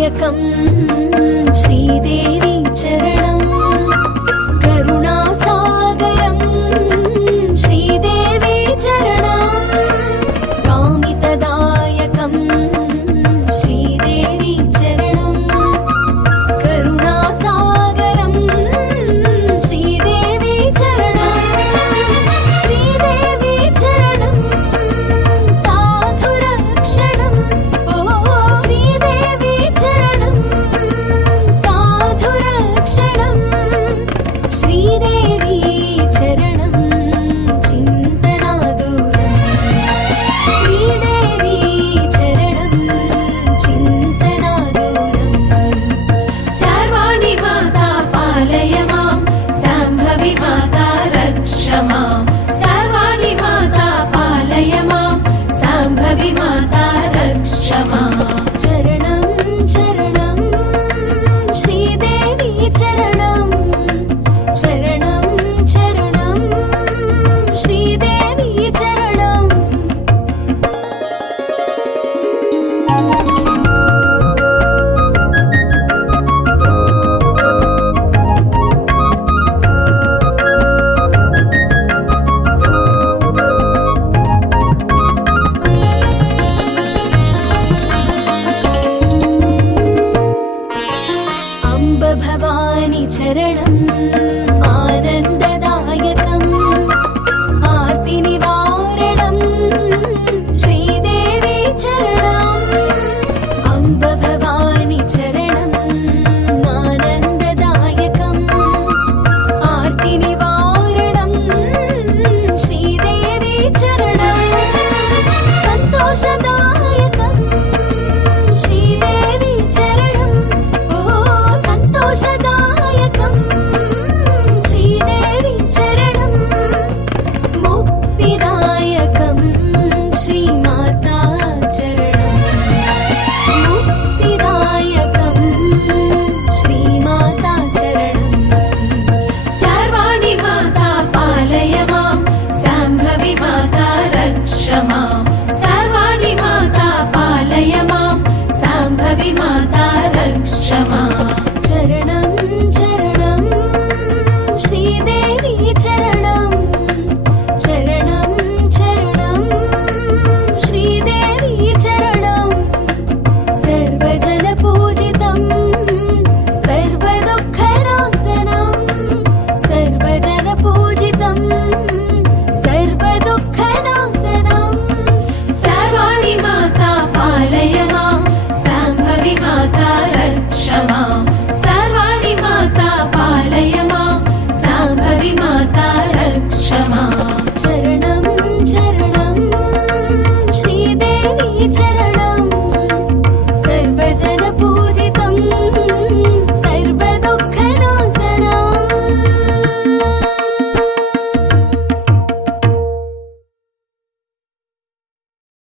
दायकं श्रीदेवी चरणं करुणासागरं श्रीदेवी चरणं कामितदायकं श्रीदेवी चरणं करुणासागरं श्रीदेवी चरणं श्रीदेवी चरणं साधुरक्षणं श्रीदेवी चरणं साधुरक्षणं श्रीदेवी चरणं चिन्तनादूरं श्रीदेवी चरणं चिन्तनादूरं सर्वाणि माता पालय मां शाम्भवी माता रक्ष मां सर्वाणि माता पालय मां शाम्भवी माता रक्ष मां चरणं चरणं श्रीदेवी चरणं चरणं चरणं श्रीदेवी चरणं अम्ब भवानी चरणम् आनन्ददायकम् आर्तिनिवारणं श्रीदेवी चरणम् अम्ब भवानी चरणम् आनन्ददायकम् आर्तिनिवारणं श्रीदेवी चरणं सन्तोषदायकं श्रीदेवी चरणं संतोषदायकं श्रीदेवी चरणं मुक्तिदायकं श्रीमाता चरणं मुक्तिदायकं श्रीमाता चरणं सर्वाणि माता पालय मां शाम्भवी माता रक्ष मां सर्वाणि माता पालय मां शाम्भवी माता रक्ष मां चरणं चरणं श्रीदेवी चरणं चरणं चरणं श्रीदेवी चरणं सर्वजनपूजितं सर्वदुःखनाशनं सर्वजनपूजितं सर्वदुःखनाशनं सर्वाणि माता पालय मां शाम्भवी माता रक्ष मां सर्वाणि माता पालय मां शाम्भवी माता रक्ष मां